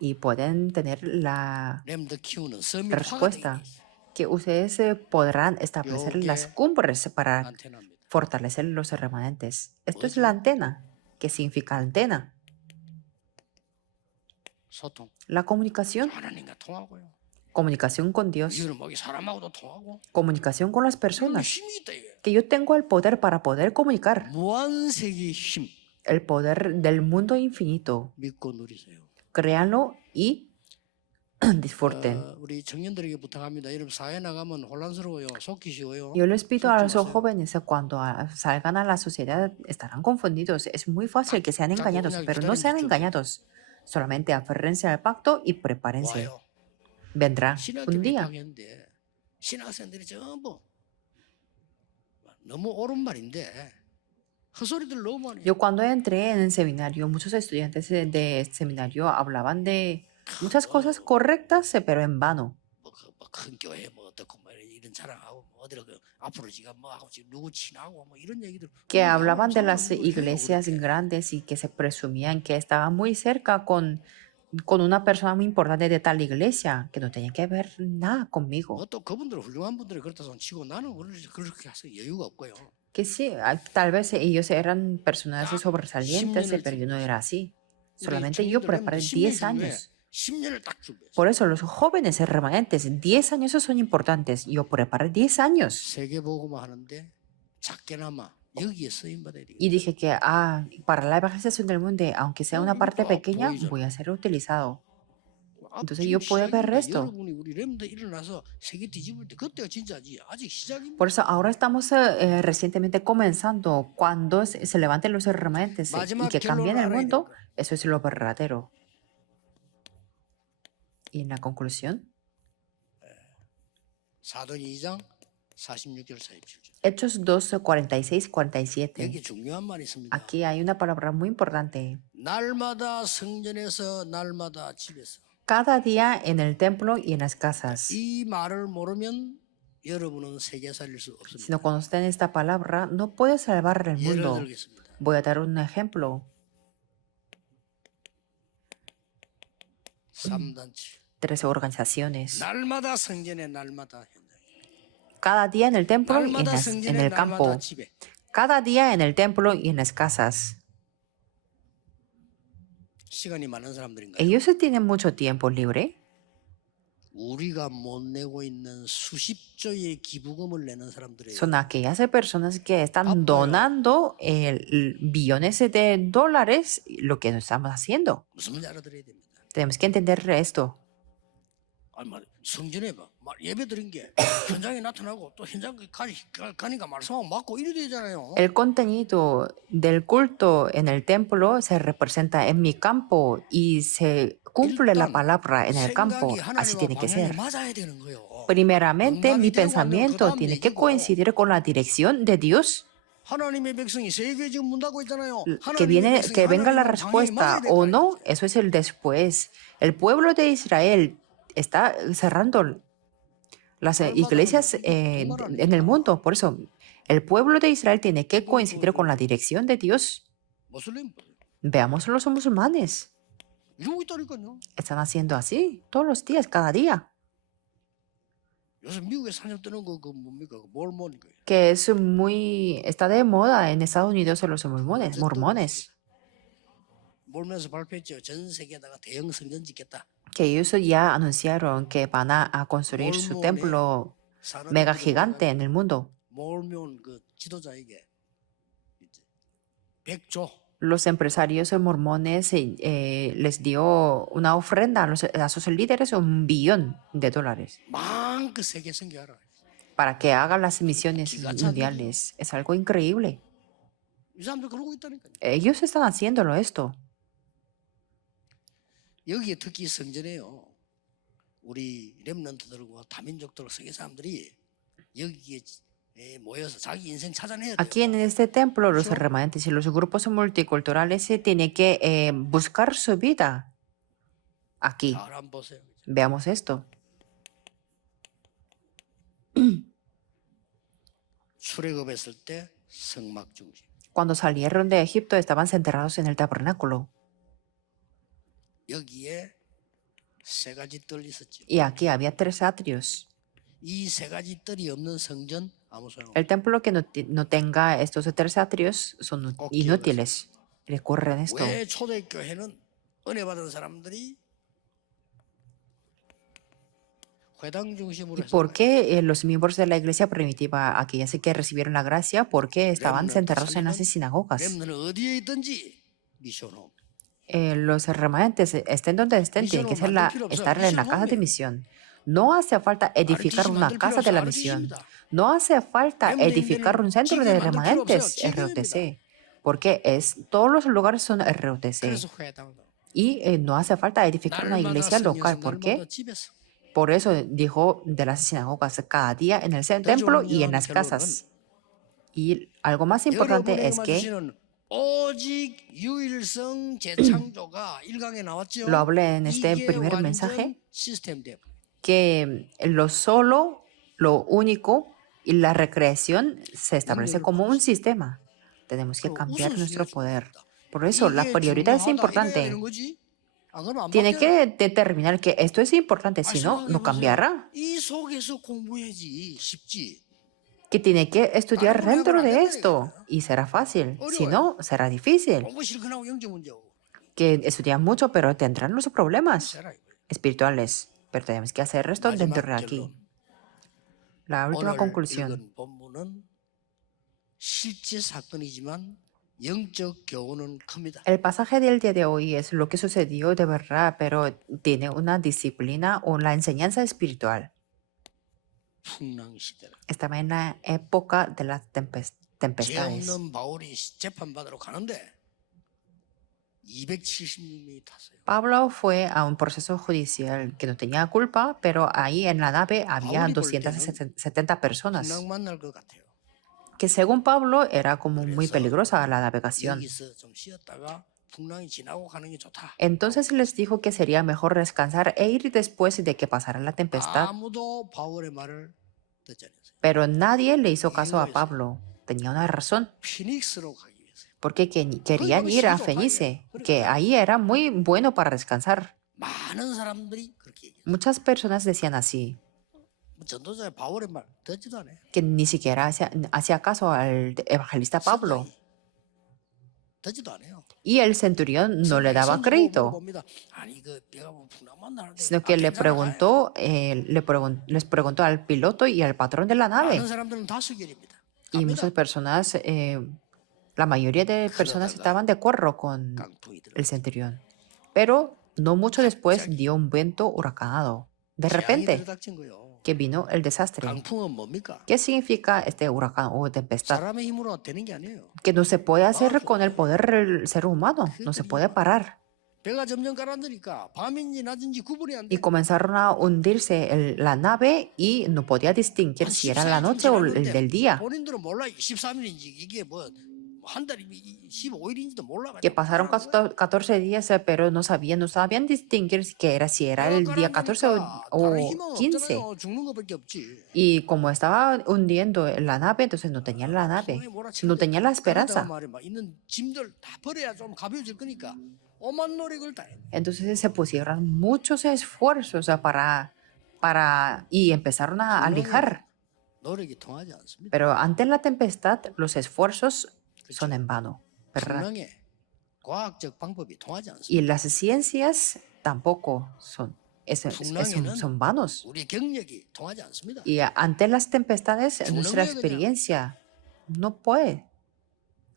Y pueden tener la 렘드 키우는 서밋 화가 되게 respuesta 돼요. que ustedes podrán establecer Yo las que- cumbres para 안테나입니다. fortalecer los remanentes. Esto es Oye. la antena. ¿Qué significa antena? 소통. La comunicación. 하나님과 통하고요. Comunicación con Dios. 이거는 뭐 사람하고도 통하고. Comunicación con las 이런 personas. 힘이 있다 이게. que yo tengo el poder para poder comunicar, 무한세계의 힘 el poder del mundo infinito. 믿고 누리세요. Créanlo y disfruten. 우리 청년들에게 부탁합니다. 여러분 사회 나가면 혼란스러워요. 속기 쉬워요. Yo les pido a 속지 los 마세요. jóvenes cuando salgan a la sociedad estarán confundidos. Es muy fácil que sean engañados, 그냥 pero no sean 기다리면 engañados. Solamente aférrense al pacto y prepárense. 와요. Vendrá 신학교 un día. 입학했는데 신학생들이 전부 너무 옳은 말인데 헛소리들 너무 많이 해요. Yo cuando entré en el seminario, muchos estudiantes de seminario hablaban de muchas cosas correctas, pero en vano. 큰 교회 뭐 어떻고 뭐 이런 자랑하고 뭐 어디로 앞으로 지가 뭐 하고 지금 누구 친하고 뭐 이런 얘기들 Que 그런 hablaban de 사람은 las 그걸 해요, iglesias 그렇게. grandes y que se presumían que estaban muy cerca con una persona muy importante de tal iglesia, que no tenía que ver nada conmigo. 뭐 또 그분들 훌륭한 분들이 그렇다 손 치고 나는 그렇게 해서 여유가 없고요. Que sí, tal vez ellos eran personas 딱 sobresalientes, 10년을 pero yo no era así. 우리 Solamente yo 청년들 preparé 10 años. 10년을 딱 준비했어요. Por eso los jóvenes remanentes, 10 años son importantes. Yo preparé 10 años. 세계복음화 하는데 작게나마 여기에 쓰임 받아야 되겠다. Y dije que para la evangelización del mundo, aunque sea una parte pequeña, voy a ser utilizado. Entonces yo puedo ver esto. 여러분이 우리 렘들 일어나서 세계 뒤집을 때 그때가 진짜지. 아직 시작입니다. Por eso ahora estamos recientemente comenzando. Cuando se levanten los remanentes y 마지막 que cambien 결론을 el 알아야 mundo, 됩니다. eso es lo verdadero. Y en la conclusión, 사도행 2장 46절 47절. Hechos 2, 46, 47. 여기 중요한 말이 있습니다. Aquí hay una palabra muy importante. 날마다 성전에서 날마다 집에서. Cada día en el templo y en las casas. 이 말을 모르면 여러분은 세계 살릴 수 Si 없습니다. no conocen esta palabra, no puede salvar el 예를 mundo. 들겠습니다. Voy a dar un ejemplo. 3단체. 3 organizaciones. 날마다 성전에 날마다 현장에. Cada día en el templo y 날마다 en 성전에 el 날마다 campo. 집에. Cada día en el templo y en las casas. 시간이 많은 사람들인가요? Ellos tienen mucho tiempo libre. 우리가 못 내고 있는 수십조의 기부금을 내는 사람들이에요. Son aquellas personas que están Apoyo. donando billones de dólares, lo que no estamos haciendo. 무슨 말인지 알아들어야 됩니다. Tenemos que entender esto. 아니 말 성전에 막 예배 드린 게 현장에 나타나고 또 현장 가니까 말씀하고 맞고 이래 되잖아요. El contenido del culto en el templo se representa en mi campo y se cumple la palabra en el campo. 생각이 Así 하나님과 tiene que 방향이 ser. 맞아야 되는 거예요. Primeramente, mi 건강이 되고 pensamiento 완전 그 tiene 다음 que 얘기고. coincidir con la dirección de Dios. 하나님의 백성이 세계 지금 문 닫고 있잖아요. Que venga la respuesta o no, eso es el después. El pueblo de Israel está cerrando las iglesias en el mundo. Por eso, el pueblo de Israel tiene que coincidir con la dirección de Dios. 모슬림 Veamos los musulmanes. 이러고 있다니까요. Están haciendo así todos los días, cada día. 요새 미국에 산업되는 거 뭡니까? 그 몰몬이고요. Que es está de moda en Estados Unidos los mormones. 몰몬에서 발표했죠. 전 세계에다가 대형 성전 짓겠다. Que ellos ya anunciaron que van a construir su templo mega gigante en el mundo. 몰몬 그 지도자에게 100조 Los empresarios mormones les dio una ofrenda a sus líderes $1 billón 마음껏 세계 선교하라. para que hagan las misiones mundiales. Es algo increíble. 이 사람들 그러고 있다니까요. Ellos están haciéndolo esto. 여기에 특히 성전에요. 우리 렘넌트들과 다민족들 세계 사람들이 여기에 모여서 자기 인생 찾아내야 돼요. Aquí en este templo, los remanentes y los grupos multiculturales tienen que buscar su vida. Aquí. 잘 한번 보세요. Veamos esto. 출애굽했을 때 성막 중심. Cuando salieron de Egipto estaban enterrados en el tabernáculo. 여기에 세 가지 뜰이 있었죠. Y aquí había 3 atrios. 이 세 가지 뜰이 없는 성전 아무 소용 없어요. El templo que no tenga estos 3 atrios son inútiles. Recuerden esto. 왜 초대교회는 은혜 받은 사람들이 회당 중심으로 ¿Y 해서 por 봐요. qué los miembros de la iglesia primitiva, aquellas que recibieron la gracia, por qué estaban 렘넌트 enterrados en las 살리는 sinagogas? 렘넌은 어디에 있든지 미션홈. Los remanentes, estén donde estén, tienen que 미션홈 ser 만들 필요 없어요. estar en la casa de 미션홈이에요. misión. No hace falta edificar RTC una 만들 필요 casa de 없어. la misión. RTC입니다. No hace falta edificar un 렘넌트는 centro 지교회 de 만들 필요 없어요. remanentes 지교회입니다. ROTC, porque todos los lugares son ROTC. 그래서 회당도 Y no hace falta edificar una 날마다 iglesia local, 성경에서 porque 날마다 집에서. por eso dijo de las sinagogas cada día en el 더 templo y en 중요한 las 결론은 casas. Y algo más importante es 여러분에게 que 주시는 오직 유일성 재창조가 1강에 나왔죠. lo hablé en este 이게 primer 완전 mensaje, 시스템 돼. que lo solo, lo único y la recreación se establece como un sistema. Tenemos que cambiar nuestro 우선순위가 poder. 중요합니다. Por eso la 이게 prioridad es 중요하다 이래야 importante. 되는 거지. 안 그러면 안 Tiene 바뀌어요. que determinar que esto es importante, 아, si no, no 생각해보세요. cambiará. 이 속에서 공부해야지 쉽지. Que tiene que estudiar 다른 걸 dentro 해보면 안 de 된다니까요. esto y será fácil. Si 어려워요. no, será difícil. 공부 싫거나 영적 문제고. Que estudian mucho, pero tendrán los problemas será 이거예요. espirituales. Pero tenemos que hacer esto dentro de 마지막 aquí. 결론. La última 오늘 conclusión. 읽은 본문은 실제 사건이지만 영적 교훈은 큽니다. El pasaje del día de hoy es lo que sucedió de verdad, pero tiene una disciplina o la enseñanza espiritual. 풍랑 시대라. Estaba en la época de las 죄 tempestades. 없는 바울이 재판받으러 가는데 276명이 탔어요. Pablo fue a un proceso judicial que no tenía culpa, pero ahí en la nave había 바울이 볼 때는 270 personas, 풍랑 만날 것 같아요. que según Pablo era como muy 그래서 peligrosa la navegación. 여기서 좀 쉬었다가 풍랑이 지나고 가는 게 좋다. Entonces les dijo que sería mejor descansar e ir después de que pasara la tempestad. 아무도 바울의 말을 듣지 않았어요. Pero nadie le hizo caso a 이유가 있어요. Pablo. Tenía una razón, 피닉스로 가기 위해서. porque querían ir a Fenice, que ahí era muy bueno para descansar. 많은 사람들이 그렇게 얘기해요. Muchas personas decían así, 전도자 바울의 말 듣지도 않아요. que ni siquiera hacía caso al evangelista Pablo. 선장이 듣지도 않아요. Y el centurión no le daba crédito, 봅니다. 아니 그 배가 뭐 풍랑만 나는데 sino que le 괜찮아, preguntó, les preguntó al piloto y al patrón de la nave. 많은 사람들은 다수결입니다. Y 갑니다. muchas personas, la mayoría de personas 그러다가 estaban de acuerdo con 강풍이 들어. el centurión. Pero no mucho después dio un viento huracanado. De repente 들이닥친 거요. que vino el desastre. 강풍은 뭡니까? ¿Qué significa este huracán o tempestad? 사람의 힘으로 되는 게 아니에요. Que no se puede hacer con el poder del ser humano, no se puede parar. 배가 점점 가라앉으니까 밤인지 낮인지 구분이 안 돼. Y comenzaron a hundirse la nave y no podía distinguir si era la noche o el del día. 본인들은 몰라. 13일인지 이게 뭐 한 달이 15일인지도 몰라. Que pasaron 14 días, pero no sabían distinguir si era el día 14 o 15. 죽는 거밖에 없지. Y como estaba hundiendo la nave, entonces no tenían la nave, no tenían la esperanza. 말이야. 있는 짐들 다 버려야 좀 가벼워질 거니까 오만 노력을 다 해. Entonces se pusieron muchos esfuerzos y empezaron a alejar. 노력이 통하지 않습니다. Pero ante la tempestad, los esfuerzos son en vano, ¿verdad? 분명히 과학적 방법이 통하지 않습니다. Y las ciencias tampoco son vanos. 우리 경력이 통하지 않습니다. Y ante las tempestades, nuestra experiencia no puede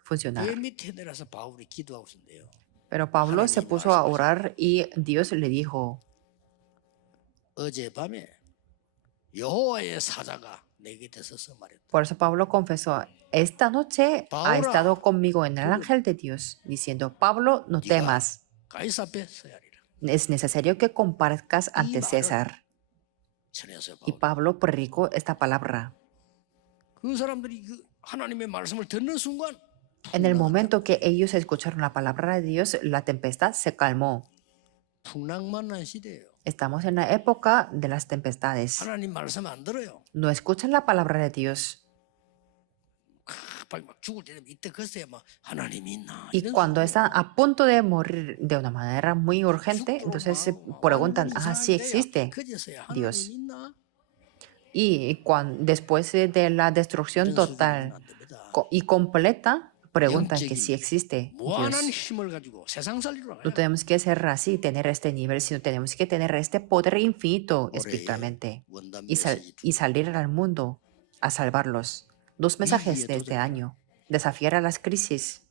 funcionar. 배 밑에 내려서 바울이 기도하고 있는데요. Pero Pablo se puso a orar y Dios le dijo, 어젯밤에 여호와의 사자가 내 곁에 서서 말했다. por eso Pablo confesó, esta noche ha Paula, estado conmigo en el ángel de Dios, diciendo, Pablo, no temas, 가이사 앞에 서야 하리라. es necesario que comparezcas ante César. 전해서 Y 바울. Pablo predicó esta palabra. 그 사람들이 그 하나님의 말씀을 듣는 순간 En el momento que ellos escucharon la palabra de Dios, la tempestad se calmó. 풍랑만 난 시대예요. Estamos en la época de las tempestades. 하나님 말씀 안 들어요. No escuchan la palabra de Dios. 빨리 막 죽을 때 되면 이때 글쎄 막 하나님이 있나. Y 이런 cuando 소리. están a punto de morir de una manera muy urgente, 죽도록 entonces se 막 preguntan, 완전히 sí 이상하게 existe 그제서야 Dios. 하나님 있나? Y después de la destrucción 이런 total 수준은 안 됩니다. y completa, preguntan que si existe 무한한 Dios. 힘을 가지고 세상 살리러 No 가야 돼. tenemos que ser así, tener este nivel, sino tenemos que tener este poder infinito 올해의 espiritualmente 원단 y, 메시지 y salir al mundo a salvarlos. Dos mensajes de este año. Desafiar a las crisis.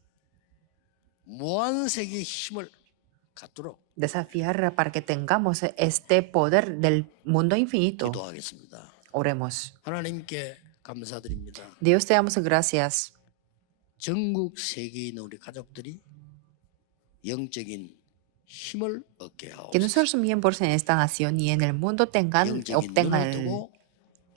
무한 세계의 힘을 갖도록 Desafiar para que tengamos este poder del mundo infinito. 기도하겠습니다. Oremos. 하나님께 감사드립니다. Dios, te damos gracias. 전국 세계에 있는 우리 가족들이 영적인 힘을 얻게 Que 하옵소서. nuestros miembros en esta nación y en el mundo 영적인 obtengan 눈을 뜨고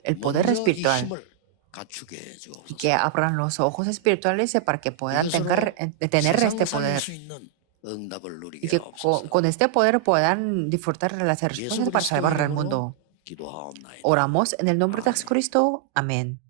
el poder 먼저 이 espiritual 힘을 갖추게 y 해주옵소서. que abran los ojos espirituales para que puedan tener este 세상 살릴 poder. 수 있는 응답을 Y 누리게 que 하옵소서. con este poder puedan disfrutar de las 예수 respuestas para salvar al 그리스도의 이름으로 mundo. 기도하옵나이다. Oramos en el nombre de Jesucristo. Amén.